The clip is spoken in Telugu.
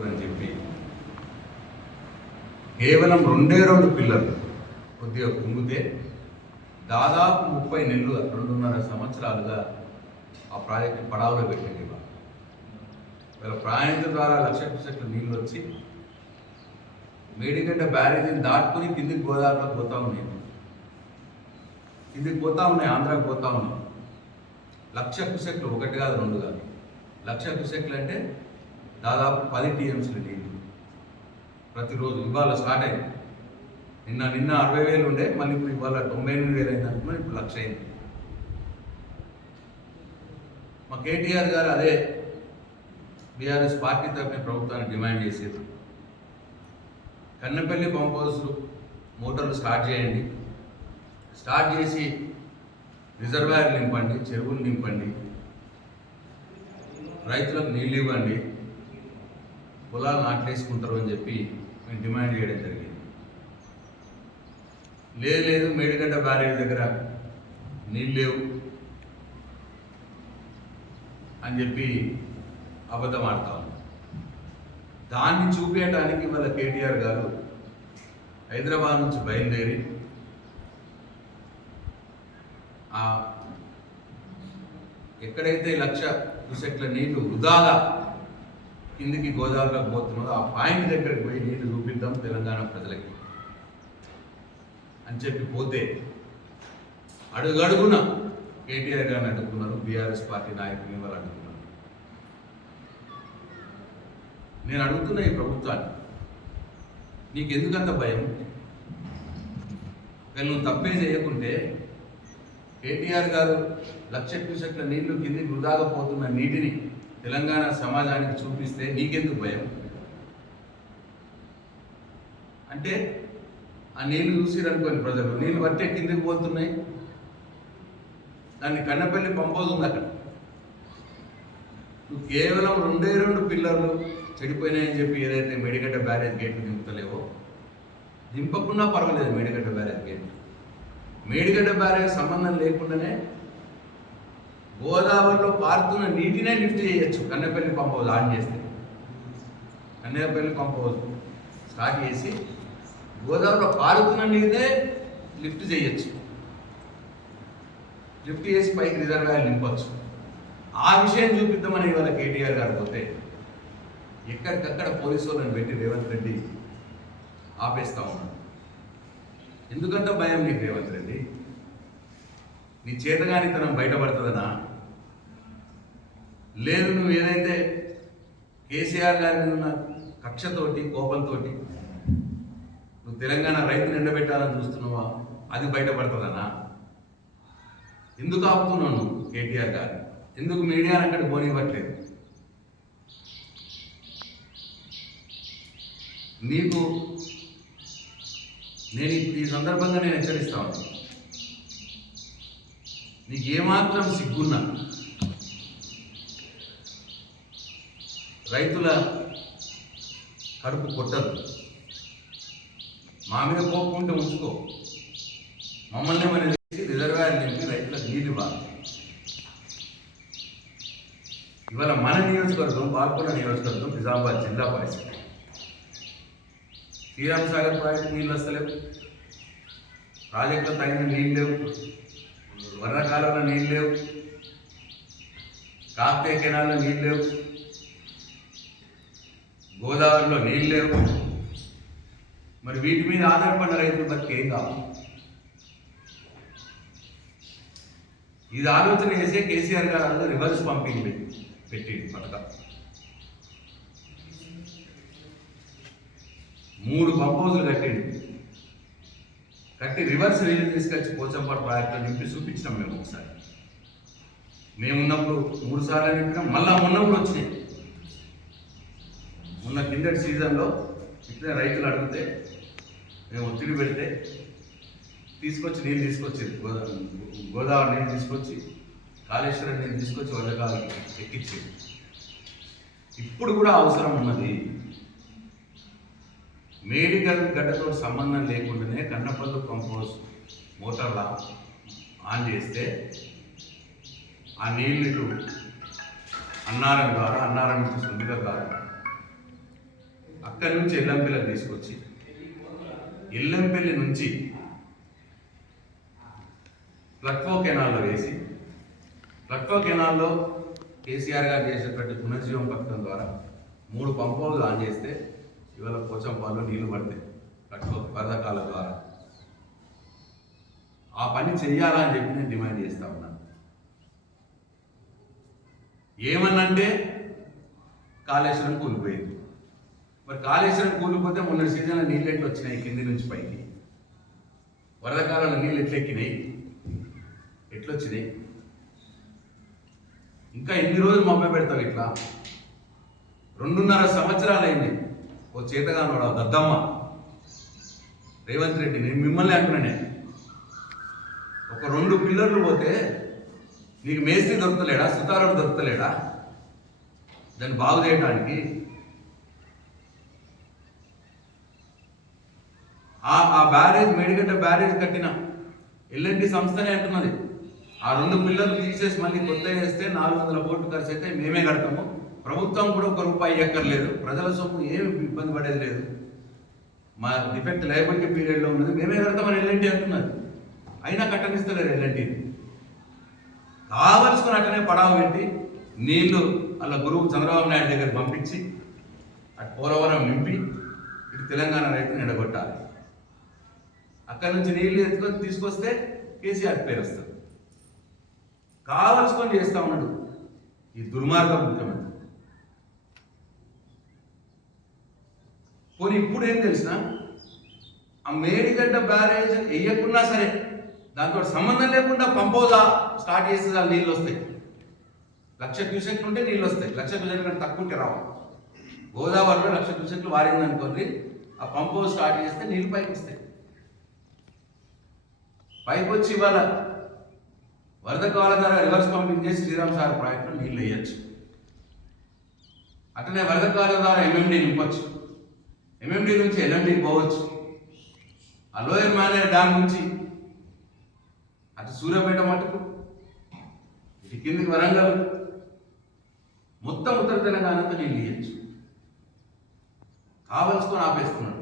తీసుకురని చెప్పి కేవలం 2 పిల్లర్లు కొద్దిగా కుంగితే దాదాపు 30 నెలలు 2.5 సంవత్సరాలుగా ఆ ప్రాజెక్టు పడావులో పెట్టింది. వీళ్ళ ప్రాజెక్టు ద్వారా లక్ష క్యూసెక్ల నీళ్ళు వచ్చి మేడిగడ్డ బ్యారేజీని దాటుకుని కిందికి గోదావరిలోకి పోతా ఉన్నాయి. కిందికి పోతా ఉన్నాయి, ఆంధ్రాకి పోతా ఉన్నాయి. 1,00,000 క్యూసెక్లు, 1 కాదు 2 కాదు. 1,00,000 క్యూసెక్లు అంటే దాదాపు 10 టీఎంసీలు నీళ్ళు ప్రతిరోజు. ఇవాళ స్టార్ట్ అయింది. నిన్న 60,000 ఉండే, మళ్ళీ ఇప్పుడు ఇవాళ 98,000 అయింది అనుకున్నాం. ఇప్పుడు 1,00,000 అయింది. మా కేటీఆర్ గారు అదే బీఆర్ఎస్ పార్టీ తరఫున ప్రభుత్వాన్ని డిమాండ్ చేసేది, కన్నెపల్లి పంప్ హౌస్లు మోటార్లు స్టార్ట్ చేయండి, స్టార్ట్ చేసి రిజర్వాయర్లు నింపండి, చెరువులు నింపండి, రైతులకు నీళ్ళు ఇవ్వండి, పొలాలు నాట్లేసుకుంటారు అని చెప్పి మేము డిమాండ్ చేయడం జరిగింది. లేదు మేడిగడ్డ బ్యారేజ్ దగ్గర నీళ్ళు లేవు అని చెప్పి అబద్ధం ఆడతా ఉన్నాం. దాన్ని చూపించడానికి వాళ్ళ కేటీఆర్ గారు హైదరాబాద్ నుంచి బయలుదేరి ఎక్కడైతే 1,00,000 క్యూసెక్ల నీళ్లు వృధాగా కిందికి గోదావరిలోకి పోతున్నదో ఆ పాయింట్ దగ్గరికి పోయి నీళ్లు చూపిద్దాం తెలంగాణ ప్రజలకి అని చెప్పి పోతే అడుగడుగున కేటీఆర్ గారిని అడ్డుకున్నారు, బీఆర్ఎస్ పార్టీ నాయకుల్ని వాళ్ళు అడ్డుకున్నారు. నేను అడుగుతున్నా ఈ ప్రభుత్వాన్ని, నీకెందుకంత భయం? నువ్వు తప్పే చేయకుంటే కేటీఆర్ గారు 1,00,000 క్యూసెక్ల నీళ్లు కిందికి వృధాగా పోతున్న నీటిని తెలంగాణ సమాజానికి చూపిస్తే నీకెందుకు భయం? అంటే ఆ నీళ్లు చూసిరనుకోని ప్రజలు, నీళ్ళు బట్టే కిందికి పోతున్నాయి. దాన్ని కన్నపల్లి పంప్ హౌస్ ఉంది అక్కడ. నువ్వు కేవలం 2 పిల్లర్లు చెడిపోయినాయని చెప్పి ఏదైతే మేడిగడ్డ బ్యారేజ్ గేట్లు దింపుతలేవో, దింపకున్నా పర్వాలేదు. Medigadda barrage gate, Medigadda barrage సంబంధం లేకుండానే గోదావరిలో పారుతున్న నీటినే లిఫ్ట్ చేయొచ్చు. కన్నెపల్లి పంప్ హౌస్ ఆన్ చేస్తే, కన్నెపల్లి పంప్ హౌస్ స్టార్ట్ చేసి గోదావరిలో పారుతున్న నీరే లిఫ్ట్ చేయొచ్చు. లిఫ్ట్ చేసి పైకి రిజర్వాయర్ నింపచ్చు. ఆ విషయం చూపిద్దామని ఇవాళ కేటీఆర్ గారు పోతే ఎక్కడికక్కడ పోలీసు వాళ్ళని పెట్టి రేవంత్ రెడ్డి ఆపేస్తా ఉన్నాడు. ఎందుకంత భయం నీకు రేవంత్ రెడ్డి? నీ చేతగానితనం బయటపడుతుందనా? లేదు నువ్వు ఏదైతే కేసీఆర్ గారి మీద ఉన్న కక్షతోటి కోపంతో నువ్వు తెలంగాణ రైతులు ఎండబెట్టాలని చూస్తున్నావా, అది బయటపడుతుందనా? ఎందుకు ఆపుతున్నావు నువ్వు కేటీఆర్ గారు? ఎందుకు మీడియాని అక్కడ పోనివ్వట్లేదు? నీకు నేను ఈ సందర్భంగా నేను హెచ్చరిస్తా ఉన్నాను, నీకు ఏమాత్రం సిగ్గున్నా రైతుల కడుపు కొట్టదు. మా మీద కోపుకుంటే ఉంచుకో, మమ్మల్ని మన రిజర్వాయర్ నింపి రైతులకు నీళ్ళు ఇవ్వాలి. ఇవాళ మన నియోజకవర్గం, బాల్కొండ నియోజకవర్గం, నిజామాబాద్ జిల్లా పరిస్థితి, శ్రీరామ్ సాగర్ ప్రాజెక్టు నీళ్ళు వస్తలేవు, ప్రాజెక్టులో తగిన నీళ్ళు లేవు, వర్షాకాలంలో నీళ్ళు లేవు, కాకతీయ కెనాల్లో నీళ్ళు లేవు, గోదావరిలో నీళ్ళు లేవు. మరి వీటి మీద ఆధారపడిన రైతులు బతికి ఏం కావాలి? ఇది ఆలోచన చేసే కేసీఆర్ గారు రివర్స్ పంపింగ్ పెట్టి పథకం 3 పంప్ హౌస్లు కట్టి రివర్స్ రీలు తీసుకొచ్చి పోచంపాడు ప్రాజెక్టులో నింపి చూపించినాం. మేము ఒకసారి మేమున్నప్పుడు 3 సార్లు నింపినాం, మళ్ళా మొన్న కూడా వచ్చినాయి. మొన్న కిందటి సీజన్లో ఇట్లా రైతులు అడిగితే మేము ఒత్తిడి పెడితే తీసుకొచ్చి నీళ్ళు తీసుకొచ్చి గోదావరి నీళ్ళు తీసుకొచ్చి కాళేశ్వరం నీళ్ళు తీసుకొచ్చి వరదకాలు ఎక్కించేది. ఇప్పుడు కూడా అవసరం ఉన్నది. మేడిగడ్డతో సంబంధం లేకుండానే కన్నపల్లి పంప్ హౌస్ మోటార్ల ఆన్ చేస్తే ఆ నీళ్ళు అన్నారం ద్వారా, అన్నారం నుంచి సుందిగ ద్వారా అక్కడి నుంచి ఎల్లంపల్లికి తీసుకొచ్చి ఎల్లంపల్లి నుంచి ప్లక్వో కెనాల్లో వేసి ప్లక్వో కెనాల్లో కేసీఆర్ గారు చేసేటువంటి పునర్జీవం పథకం ద్వారా 3 పంప్ హౌస్లు ఆన్ చేస్తే ఇవాళ పోచంపాల్లో నీళ్లు పడతాయి పథకాల ద్వారా. ఆ పని చెయ్యాలని చెప్పి నేను డిమాండ్ చేస్తా ఉన్నాను. ఏమన్నంటే కాళేశ్వరం కూలిపోయింది. మరి కాళేశ్వరం కూలిపోతే మొన్న సీజన్లో నీళ్ళు ఎట్లు వచ్చినాయి కింది నుంచి పైకి, వరద కాలంలో నీళ్ళు ఎట్లెక్కినాయి, ఎట్లొచ్చినాయి? ఇంకా ఎన్ని రోజులు మబ్బ పెడతావు ఇట్లా? 2.5 సంవత్సరాలు అయింది. ఓ చేతగానోడా దద్దమ్మ రేవంత్ రెడ్డి, నేను మిమ్మల్ని అంటున్నానే, ఒక 2 పిల్లర్లు పోతే నీకు మేస్త్రి దొరుకుతలేడా, సుతారుడు దొరుకుతలేడా దాన్ని బాగు చేయడానికి? ఆ బ్యారేజ్ మేడిగడ్డ బ్యారేజ్ కట్టిన ఎల్ఎన్టీ సంస్థనే అంటున్నది, ఆ 2 పిల్లర్లు తీసేసి మళ్ళీ కొత్త వేస్తే 400 కోట్లు ఖర్చు అయితే మేమే కడతాము, ప్రభుత్వం కూడా 1 రూపాయి ఎక్కర్లేదు, ప్రజల సొమ్ము ఏమి ఇబ్బంది పడేది లేదు, మా డిఫెక్ట్ లయబిలిటీ పీరియడ్లో ఉన్నది, మేమే కడతామని ఎల్ఎన్టీ అంటున్నది. అయినా కట్టనిస్తలేరు ఎల్ఎన్టీ. కావలసుకుని అట్టనే పడావు పెట్టి నీళ్లు అలా గురువు చంద్రబాబు నాయుడు దగ్గర పంపించి అటు పోలవరం నింపి ఇటు తెలంగాణ రైతును ఎండగొట్టాలి. అక్కడి నుంచి నీళ్లు ఎత్తుకొని తీసుకొస్తే కేసీఆర్ పేరు వస్తుంది. కావలసుకొని చేస్తా ఉన్నాడు ఈ దుర్మార్గ ముఖ్యమంత్రి. పోనీ ఇప్పుడు ఏం తెలిసిన, ఆ మేడిగడ్డ బ్యారేజ్ వేయకున్నా సరే దాంతో సంబంధం లేకుండా పంప్ హౌస్ స్టార్ట్ చేస్తే దాని నీళ్ళు వస్తాయి. 1,00,000 క్యూసెక్లు ఉంటే నీళ్ళు వస్తాయి, 1,00,000 క్యూసెక్లు కంటే తక్కువ ఉంటే రావు. గోదావరిలో 1,00,000 క్యూసెక్లు వారింది అనుకోండి, ఆ పంప్ హౌస్ స్టార్ట్ చేస్తే నీళ్ళు పైకి వస్తాయి. పైకి వచ్చి ఇవాళ వరద కాల ద్వారా రివర్స్ పంపింగ్ చేసి శ్రీరామ్ సాగర్ ప్రాజెక్టులో నీళ్ళు వేయచ్చు. అట్లనే వరద కాల ద్వారా ఎంఎండి నింపచ్చు, ఎంఎండి నుంచి ఎల్ఎండి పోవచ్చు. ఆ లోయర్ మేనేర్ డ్యామ్ నుంచి అటు సూర్యాపేట మటుకు ఇటు కిందికి వరంగల్ మొత్తం ఉత్తర తెలంగాణతో నీళ్ళు ఇవ్వచ్చు. కావలసుకొని ఆపేస్తున్నాడు.